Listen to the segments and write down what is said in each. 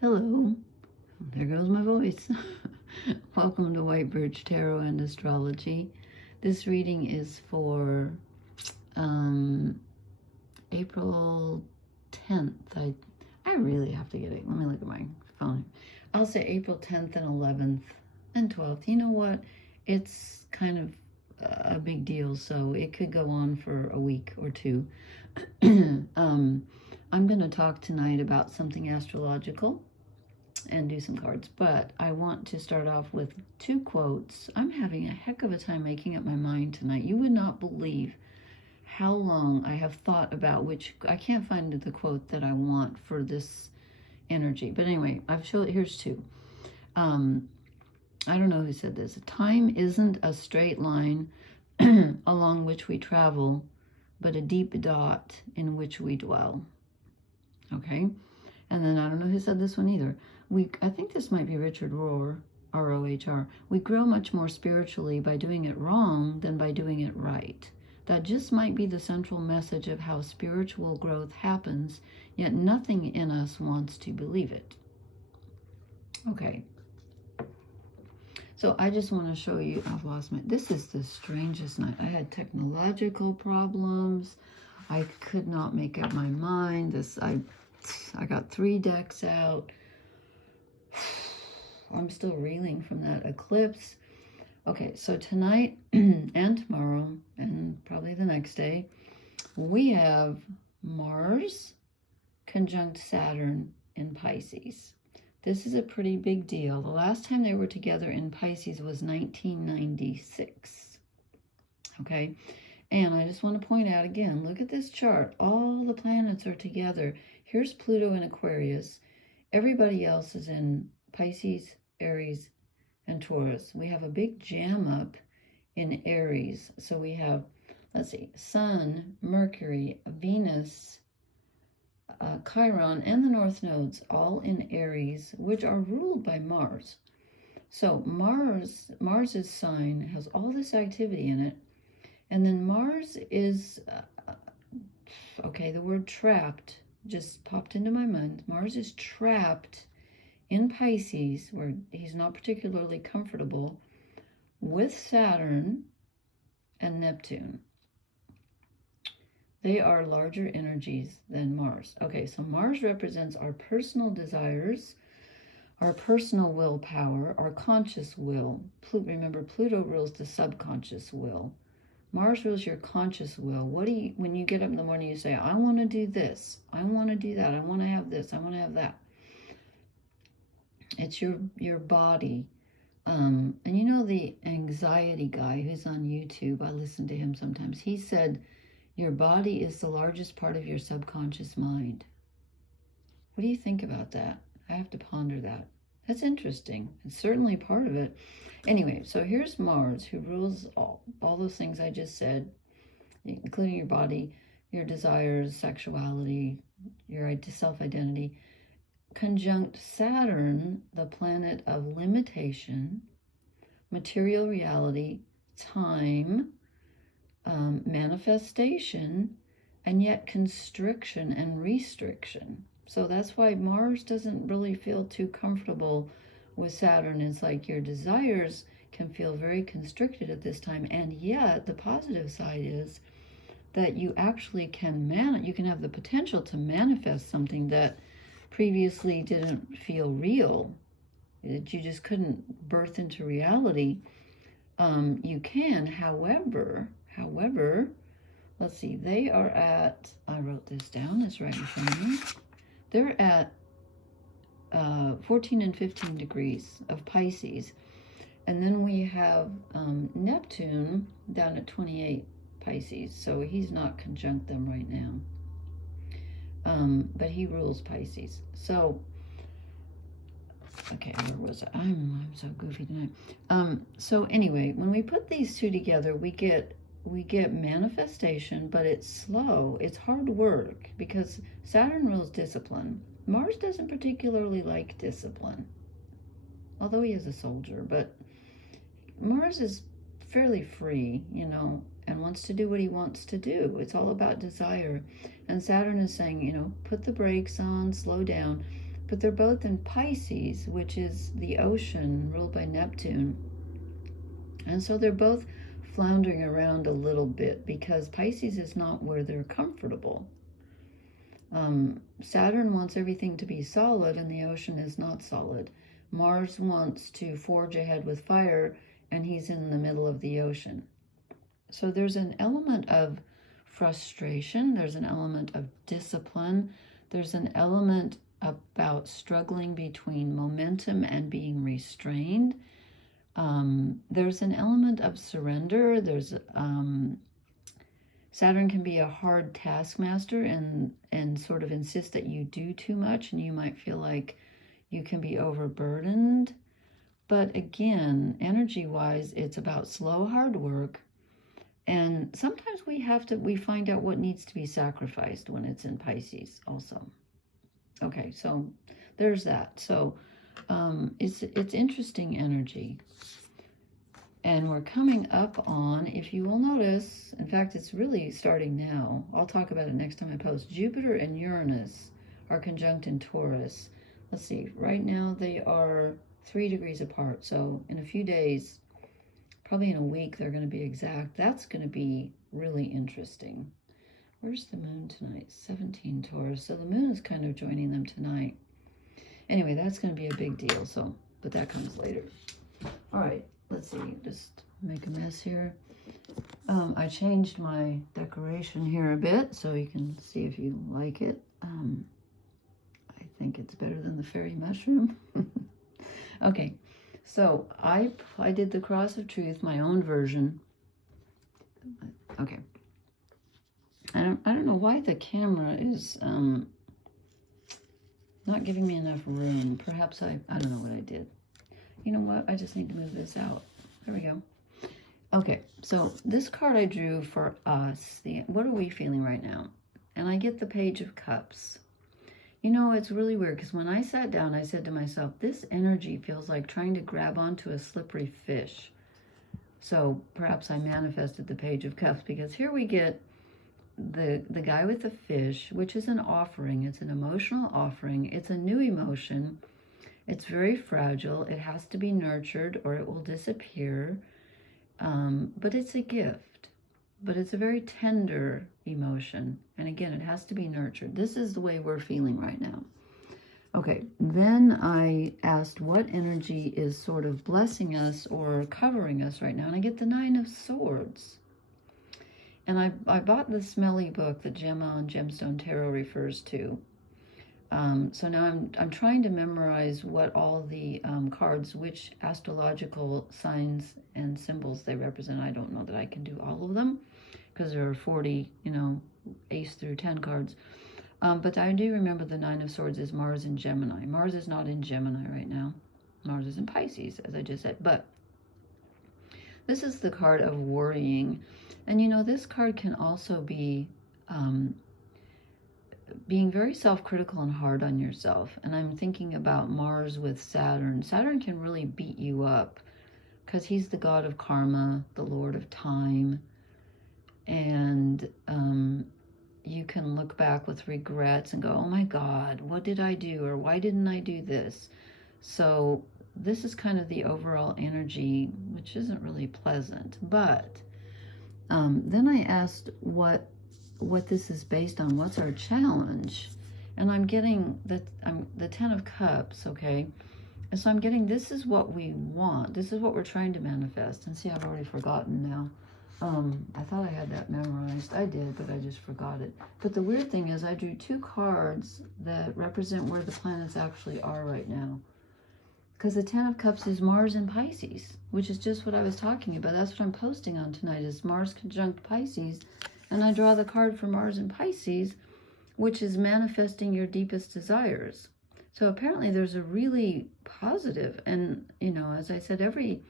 Hello, there goes my voice. Welcome to White Birch Tarot and Astrology. This reading is for April 10th. I really have to get it. Let me look at my phone. I'll say April 10th and 11th and 12th. You know what? It's kind of a big deal, so it could go on for a week or two. I'm going to talk tonight about something astrological and do some cards, but I want to start off with two quotes. I'm having a heck of a time making up my mind tonight. You would not believe how long I have thought about which. I can't find the quote that I want for this energy, but anyway, here's two. I don't know who said this. Time isn't a straight line along which we travel, but a deep dot in which we dwell. Okay, and then I don't know who said this one either. I think this might be Richard Rohr, R-O-H-R. We grow much more spiritually by doing it wrong than by doing it right. That just might be the central message of how spiritual growth happens, yet nothing in us wants to believe it. Okay. So I just want to show you, this is the strangest night. I had technological problems. I could not make up my mind. I got 3 decks out. I'm still reeling from that eclipse. Okay, so tonight and tomorrow and probably the next day, we have Mars conjunct Saturn in Pisces. This is a pretty big deal. The last time they were together in Pisces was 1996. Okay, and I just want to point out again, look at this chart. All the planets are together. Here's Pluto in Aquarius. Everybody else is in Pisces, Aries, and Taurus. We have a big jam up in Aries. So we have, let's see, Sun, Mercury, Venus, Chiron, and the North Nodes all in Aries, which are ruled by Mars. So Mars's sign has all this activity in it. And then Mars is, okay, the word trapped just popped into my mind. Mars is trapped in Pisces, where he's not particularly comfortable, with Saturn and Neptune. They are larger energies than Mars. Okay, so Mars represents our personal desires, our personal willpower, our conscious will. Remember, Pluto rules the subconscious will. Mars rules your conscious will. When you get up in the morning, you say, I want to do this, I want to do that, I want to have this, I want to have that. It's your body. And you know the anxiety guy who's on YouTube, I listen to him sometimes. He said, your body is the largest part of your subconscious mind. What do you think about that? I have to ponder that. That's interesting. It's certainly part of it. Anyway, so here's Mars, who rules all those things I just said, including your body, your desires, sexuality, your self-identity. Conjunct Saturn, the planet of limitation, material reality, time, manifestation, and yet constriction and restriction. So that's why Mars doesn't really feel too comfortable with Saturn. It's like your desires can feel very constricted at this time, and yet the positive side is that you actually you can have the potential to manifest something that previously didn't feel real, that you just couldn't birth into reality. You can, however, let's see, they are at, I wrote this down, it's right in front of me. They're at 14 and 15 degrees of Pisces. And then we have Neptune down at 28 Pisces. So he's not conjunct them right now. But he rules Pisces. So, okay, where was I? I'm so goofy tonight. So anyway, when we put these two together, we get manifestation, but it's slow. It's hard work because Saturn rules discipline. Mars doesn't particularly like discipline, although he is a soldier, but Mars is fairly free, and wants to do what he wants to do. It's all about desire. And Saturn is saying, put the brakes on, slow down. but they're both in Pisces, which is the ocean ruled by Neptune. And so they're both floundering around a little bit because Pisces is not where they're comfortable. Saturn wants everything to be solid and the ocean is not solid. Mars wants to forge ahead with fire and he's in the middle of the ocean. So there's an element of frustration, there's an element of discipline, there's an element about struggling between momentum and being restrained. There's an element of surrender. There's Saturn can be a hard taskmaster and sort of insist that you do too much, and you might feel like you can be overburdened. But again, energy-wise, it's about slow, hard work. And sometimes we find out what needs to be sacrificed when it's in Pisces also. Okay, so there's that. So it's interesting energy. And we're coming up on, if you will notice, in fact, it's really starting now. I'll talk about it next time I post. Jupiter and Uranus are conjunct in Taurus. Let's see, right now they are 3 degrees apart. So in a few days, probably in a week, they're going to be exact. That's going to be really interesting. Where's the moon tonight? 17 Taurus. So the moon is kind of joining them tonight. Anyway, that's going to be a big deal. So, but that comes later. All right. Let's see, just make a mess here. I changed my decoration here a bit so you can see if you like it. I think it's better than the fairy mushroom. Okay, so I did the Cross of Truth, my own version. Okay. I don't know why the camera is not giving me enough room. Perhaps I don't know what I did. You know what? I just need to move this out. There we go. Okay, so this card I drew for us. What are we feeling right now? And I get the Page of Cups. You know, it's really weird because when I sat down, I said to myself, this energy feels like trying to grab onto a slippery fish. So perhaps I manifested the Page of Cups because here we get the guy with the fish, which is an offering. It's an emotional offering. It's a new emotion. It's very fragile. It has to be nurtured or it will disappear. But it's a gift. But it's a very tender emotion. And again, it has to be nurtured. This is the way we're feeling right now. Okay, then I asked what energy is sort of blessing us or covering us right now. And I get the 9 of Swords. And I bought the smelly book that Gemma on Gemstone Tarot refers to. So now I'm trying to memorize what all the cards, which astrological signs and symbols they represent. I don't know that I can do all of them because there are 40, ace through 10 cards. But I do remember the 9 of Swords is Mars in Gemini. Mars is not in Gemini right now. Mars is in Pisces, as I just said. But this is the card of worrying. And this card can also be being very self-critical and hard on yourself. And I'm thinking about Mars with Saturn. Saturn can really beat you up because he's the god of karma, the lord of time. And you can look back with regrets and go, oh my God, what did I do? Or why didn't I do this? So this is kind of the overall energy, which isn't really pleasant. But then I asked what this is based on. What's our challenge? And I'm getting the 10 of Cups, okay? And so I'm getting, this is what we want. This is what we're trying to manifest. And see, I've already forgotten now. I thought I had that memorized. I did, but I just forgot it. But the weird thing is I drew 2 cards that represent where the planets actually are right now. Because the 10 of Cups is Mars in Pisces, which is just what I was talking about. That's what I'm posting on tonight, is Mars conjunct Pisces. And I draw the card for Mars in Pisces, which is manifesting your deepest desires. So apparently there's a really positive, and as I said, every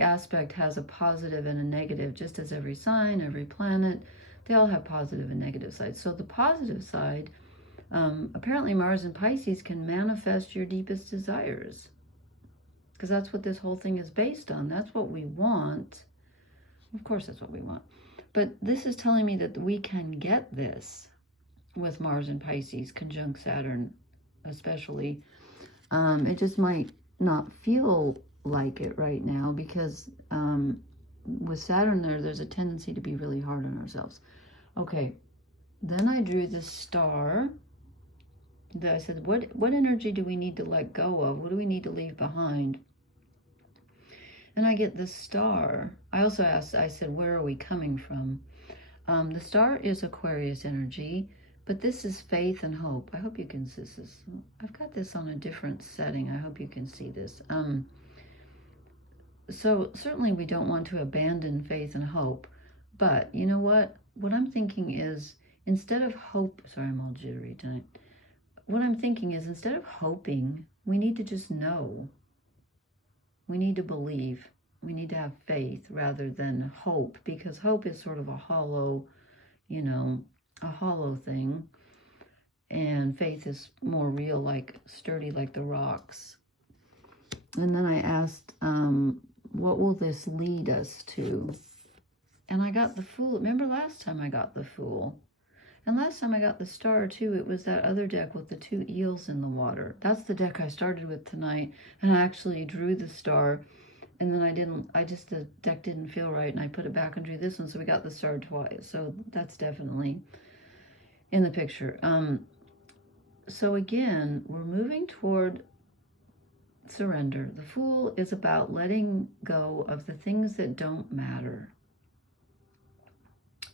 aspect has a positive and a negative, just as every sign, every planet, they all have positive and negative sides. So the positive side, apparently Mars in Pisces can manifest your deepest desires, because that's what this whole thing is based on. That's what we want. Of course, that's what we want. But this is telling me that we can get this with Mars in Pisces, conjunct Saturn, especially. It just might not feel like it right now because with Saturn there's a tendency to be really hard on ourselves. Okay, then I drew the star. I said, what energy do we need to let go of? What do we need to leave behind? And I get the star. I also asked, I said, where are we coming from? The star is Aquarius energy, but this is faith and hope. I hope you can see this. I've got this on a different setting. I hope you can see this. So certainly we don't want to abandon faith and hope, but you know what? What I'm thinking is, instead of hope, sorry, I'm all jittery tonight. What I'm thinking is, instead of hoping, we need to just know. We need to believe. We need to have faith rather than hope, because hope is sort of a hollow, you know, a hollow thing. And faith is more real, like sturdy, like the rocks. And then I asked, what will this lead us to? And I got the Fool. Remember last time I got the Fool? And last time I got the Star too. It was that other deck with the 2 eels in the water. That's the deck I started with tonight. And I actually drew the Star. And then the deck didn't feel right. And I put it back and drew this one. So we got the Star twice. So that's definitely in the picture. So again, we're moving toward surrender. The Fool is about letting go of the things that don't matter.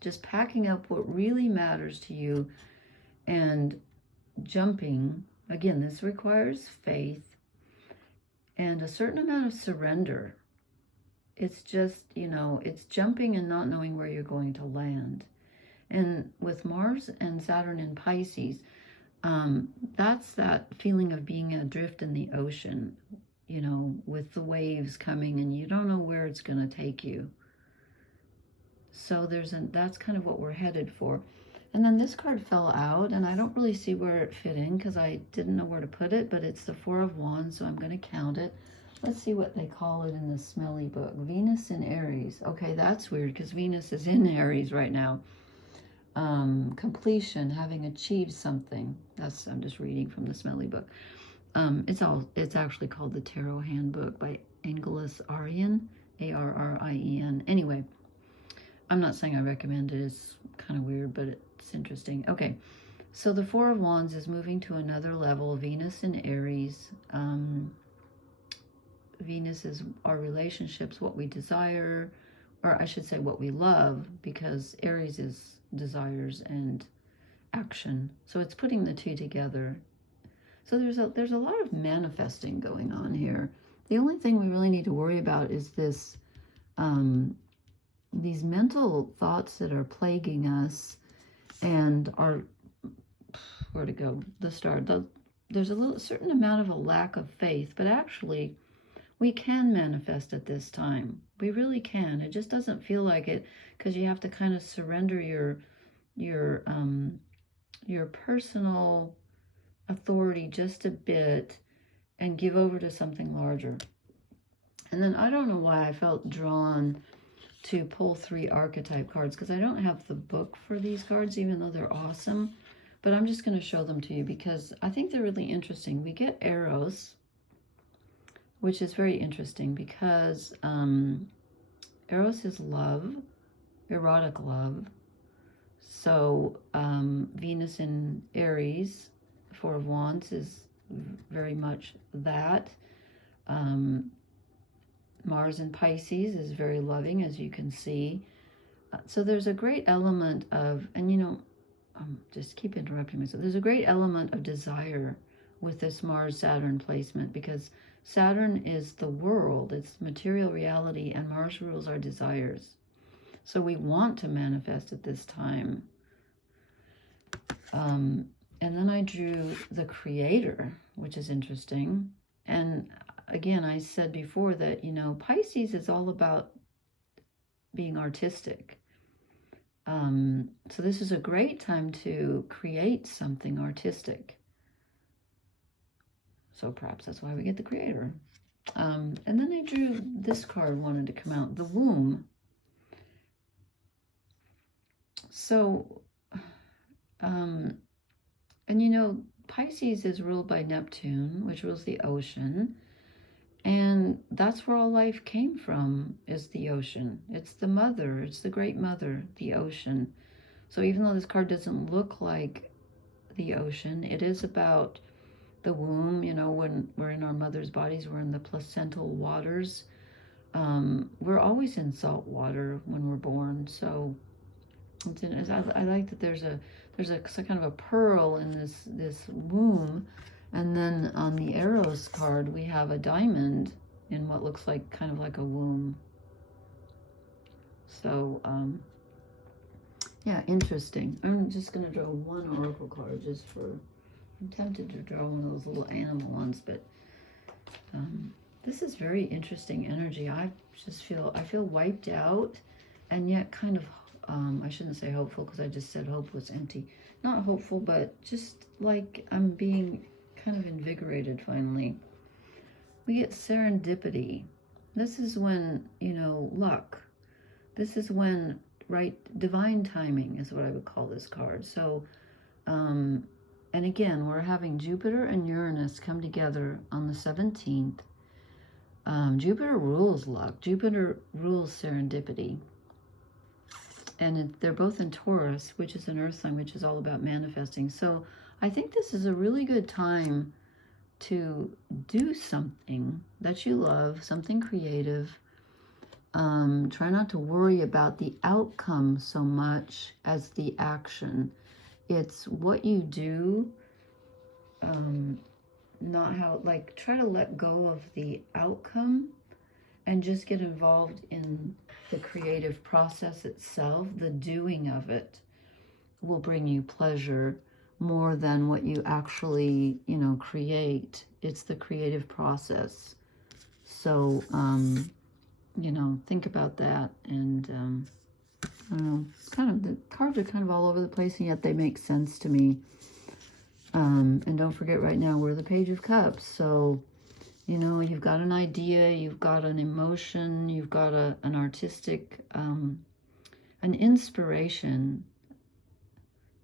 Just packing up what really matters to you and jumping. Again, this requires faith and a certain amount of surrender. It's just, you know, it's jumping and not knowing where you're going to land. And with Mars and Saturn in Pisces, that's that feeling of being adrift in the ocean, you know, with the waves coming and you don't know where it's going to take you. So that's kind of what we're headed for. And then this card fell out, and I don't really see where it fit in because I didn't know where to put it, but it's the 4 of Wands, so I'm going to count it. Let's see what they call it in the smelly book. Venus in Aries. Okay, that's weird because Venus is in Aries right now. Completion, having achieved something. I'm just reading from the smelly book. It's actually called the Tarot Handbook by Angelus Arien, Arrien. Anyway, I'm not saying I recommend it. It's kind of weird, but it's interesting. Okay, so the 4 of Wands is moving to another level. Venus in Aries. Venus is our relationships, what we desire, or I should say what we love, because Aries is desires and action. So it's putting the two together. So there's a lot of manifesting going on here. The only thing we really need to worry about is this these mental thoughts that are plaguing us and are, where to go, the Star. There's a certain amount of a lack of faith, but actually we can manifest at this time. We really can. It just doesn't feel like it because you have to kind of surrender your personal authority just a bit and give over to something larger. And then I don't know why I felt drawn to pull 3 archetype cards because I don't have the book for these cards, even though they're awesome. But I'm just going to show them to you because I think they're really interesting. We get Eros, which is very interesting because Eros is love, erotic love. So Venus in Aries, 4 of Wands, is very much that. Mars in Pisces is very loving, as you can see. So there's a great element of, and you know, just keep interrupting myself. There's a great element of desire with this Mars-Saturn placement because Saturn is the world, it's material reality, and Mars rules our desires. So we want to manifest at this time. And then I drew the Creator, which is interesting. And again, I said before that, you know, Pisces is all about being artistic. So this is a great time to create something artistic. So perhaps that's why we get the Creator. And then I drew this card, wanted to come out, the Womb. So, and you know, Pisces is ruled by Neptune, which rules the ocean. And that's where all life came from, is the ocean. It's the mother, it's the great mother, the ocean. So even though this card doesn't look like the ocean, it is about the womb. You know, when we're in our mother's bodies, we're in the placental waters. We're always in salt water when we're born. So I like that there's a kind of a pearl in this womb. And then on the Arrows card, we have a diamond in what looks like kind of like a womb. So, yeah, interesting. I'm just going to draw one oracle card just for, I'm tempted to draw one of those little animal ones, but this is very interesting energy. I feel wiped out, and yet kind of, I shouldn't say hopeful because I just said hope was empty. Not hopeful, but just like I'm being kind of invigorated finally. We get serendipity. This is when, you know, luck. This is when, right, divine timing is what I would call this card. So, and again, we're having Jupiter and Uranus come together on the 17th. Jupiter rules luck. Jupiter rules serendipity. And they're both in Taurus, which is an earth sign, which is all about manifesting. So I think this is a really good time to do something that you love, something creative. Try not to worry about the outcome so much as the action. It's what you do, not how, like, try to let go of the outcome and just get involved in the creative process itself. The doing of it will bring you pleasure more than what you actually, you know, create. It's the creative process. So, you know, think about that. And, I don't know, it's kind of, the cards are kind of all over the place, and yet they make sense to me. And don't forget, right now, we're the Page of Cups. So, you know, you've got an idea, you've got an emotion, you've got an artistic, an inspiration.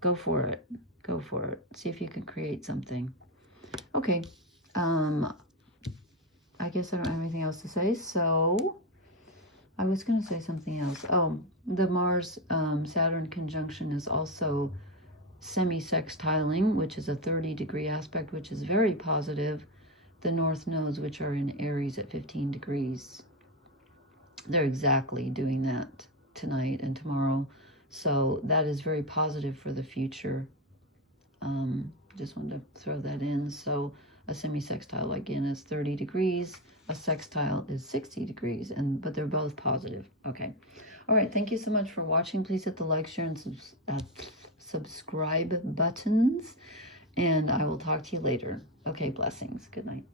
Go for it. Go for it. See if you can create something. Okay. I guess I don't have anything else to say. So I was going to say something else. Oh, the Mars-Saturn conjunction is also semi-sextiling, which is a 30-degree aspect, which is very positive. The North nodes, which are in Aries at 15 degrees. They're exactly doing that tonight and tomorrow. So that is very positive for the future. Just wanted to throw that in. So a semi-sextile, again, is 30 degrees. A sextile is 60 degrees, but they're both positive. Okay. All right. Thank you so much for watching. Please hit the like, share, and subscribe buttons. And I will talk to you later. Okay. Blessings. Good night.